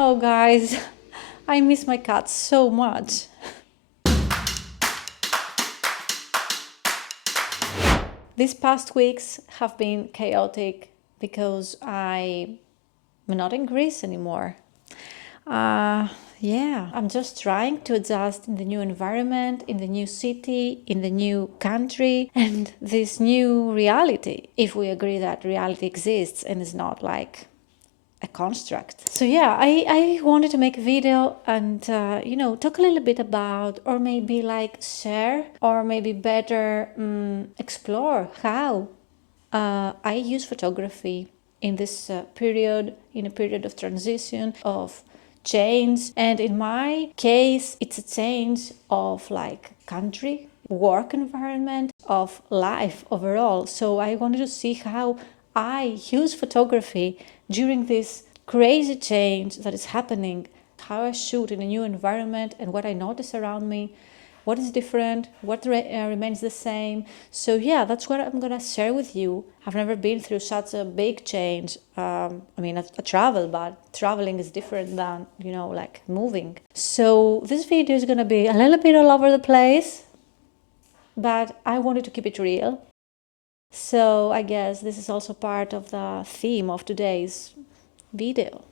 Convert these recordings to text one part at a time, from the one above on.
Oh, guys, I miss my cat so much. These past weeks have been chaotic because I'm not in Greece anymore. Yeah, I'm just trying to adjust in the new environment, in the new city, in the new country, and this new reality, if we agree that reality exists and is not like a construct. So yeah, I wanted to make a video and talk a little bit about, or maybe like share, or maybe better explore how I use photography in this period, in a period of transition, of change. And in my case, it's a change of like country, work environment, of life overall. So I wanted to see how I use photography during this crazy change that is happening, how I shoot in a new environment and what I notice around me, what is different, what remains the same. So yeah, that's what I'm gonna share with you. I've never been through such a big change. I travel, but traveling is different than like moving. So this video is gonna be a little bit all over the place, but I wanted to keep it real. So I guess this is also part of the theme of today's video.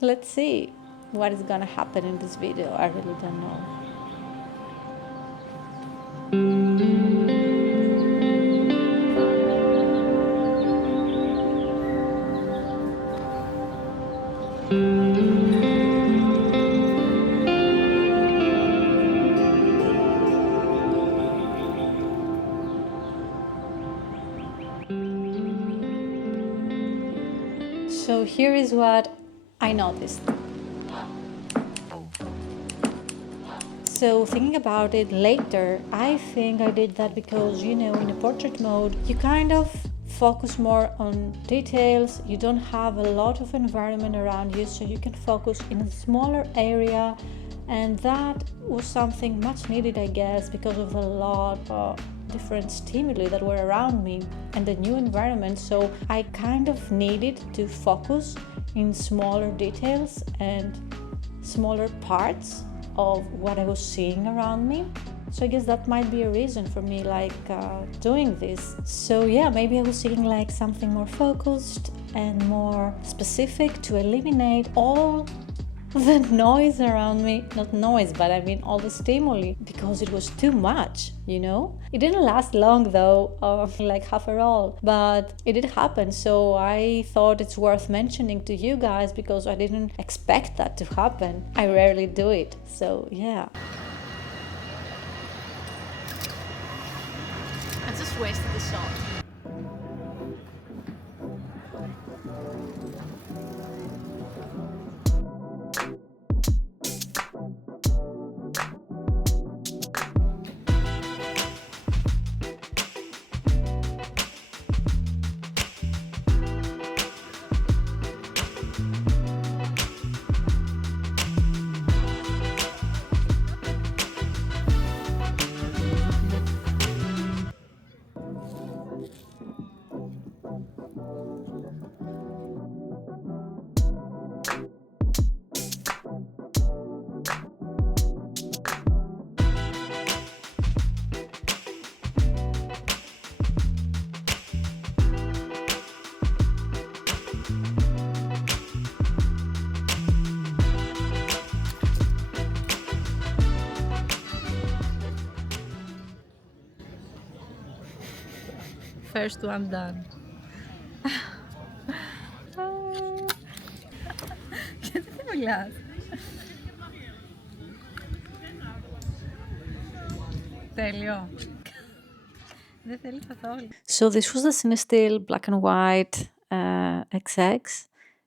Let's see what is gonna happen in this video. I really don't know. So here is what I noticed. So thinking about it later, I think I did that because, in a portrait mode, you kind of focus more on details. You don't have a lot of environment around you, so you can focus in a smaller area. And that was something much needed, I guess, because of the lot of different stimuli that were around me and the new environment. So I kind of needed to focus in smaller details and smaller parts of what I was seeing around me. So I guess that might be a reason for me doing this. So yeah, maybe I was seeing like something more focused and more specific to eliminate all the noise around me. Not noise, but I mean all the stimuli, because it was too much. It didn't last long though, like half a roll, but it did happen. So I thought it's worth mentioning to you guys because I didn't expect that to happen. I rarely do it. So yeah. I just wasted the shot. First one done. Γιατί δεν μιλάς? Τέλειο. Δεν θέλει καθόλου. So this was the Cinestill black and white XX.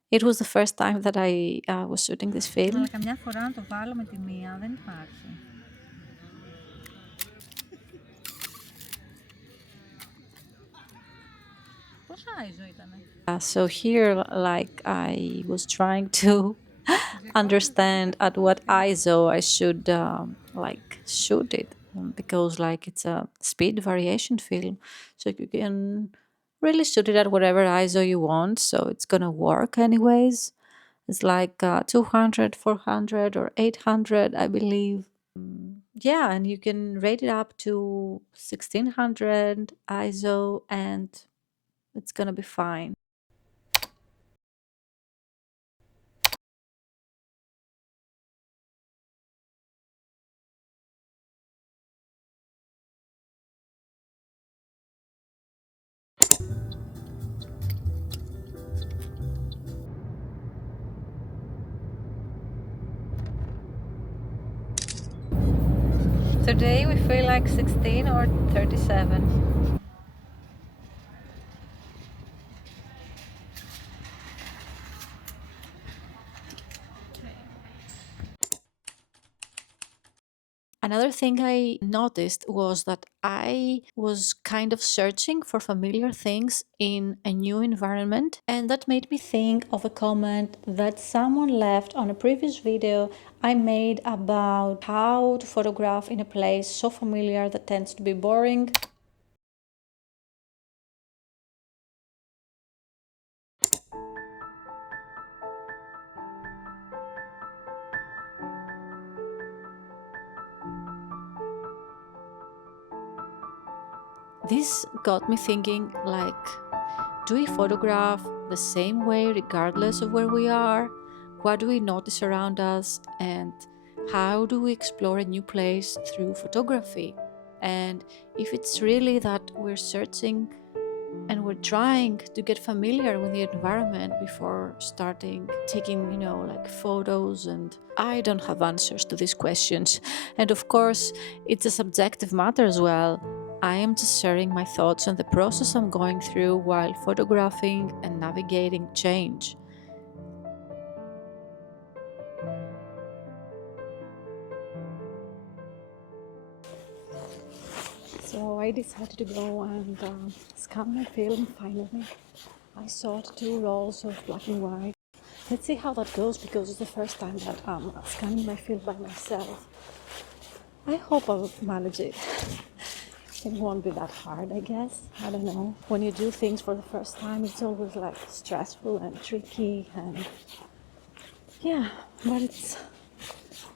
It was the first time that I was shooting this film. Αλλά καμιά φορά να το βάλω με τη μία δεν υπάρχει. Πόσα ISO ήτανε? So here, like, I was trying to understand at what ISO I should shoot it, because like it's a speed variation film, so you can really shoot it at whatever ISO you want, so it's gonna work anyways. It's like 200, 400, or 800, I believe. Yeah, and you can rate it up to 1600 ISO, and it's gonna be fine. Today we feel like 16 or 37. Another thing I noticed was that I was kind of searching for familiar things in a new environment, and that made me think of a comment that someone left on a previous video I made about how to photograph in a place so familiar that tends to be boring. This got me thinking, like, do we photograph the same way regardless of where we are? What do we notice around us? And how do we explore a new place through photography? And if it's really that we're searching and we're trying to get familiar with the environment before starting taking, like photos, and I don't have answers to these questions. And of course, it's a subjective matter as well. I am just sharing my thoughts on the process I'm going through while photographing and navigating change. So I decided to go and scan my film finally. I saw 2 rolls of black and white. Let's see how that goes, because it's the first time that I'm scanning my film by myself. I hope I'll manage it. It won't be that hard, I guess. I don't know. When you do things for the first time, it's always like stressful and tricky, and yeah, but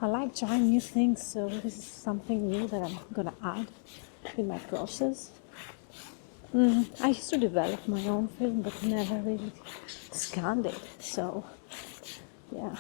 I like trying new things, so this is something new that I'm gonna add in my process. I used to develop my own film, but never really scanned it, so yeah.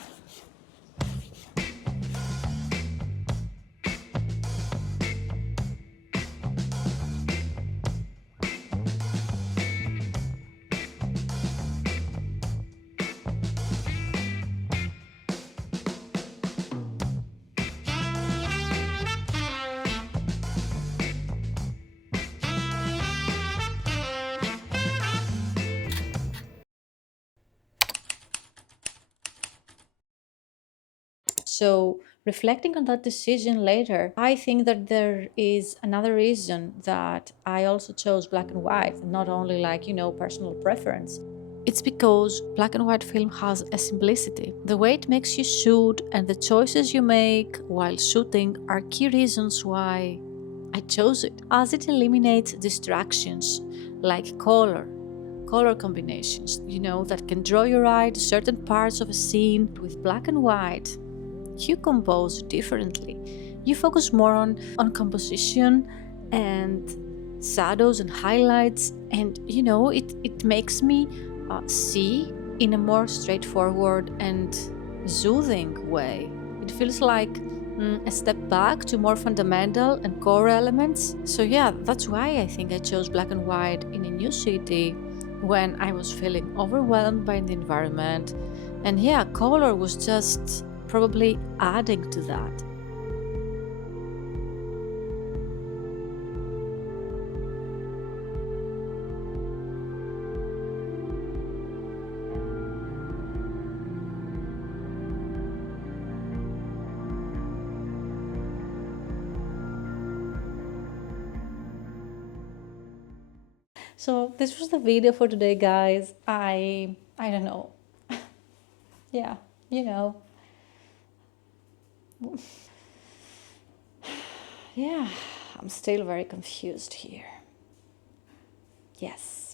So, reflecting on that decision later, I think that there is another reason that I also chose black and white, not only like, personal preference. It's because black and white film has a simplicity. The way it makes you shoot and the choices you make while shooting are key reasons why I chose it, as it eliminates distractions like color combinations, that can draw your eye to certain parts of a scene. With black and white, you compose differently. You focus more on composition and shadows and highlights, and it makes me see in a more straightforward and soothing way. It feels like a step back to more fundamental and core elements. So yeah, that's why I think I chose black and white in a new city when I was feeling overwhelmed by the environment. And yeah, color was just probably adding to that. So this was the video for today, guys. I don't know. Yeah, you know. Yeah, I'm still very confused here. Yes.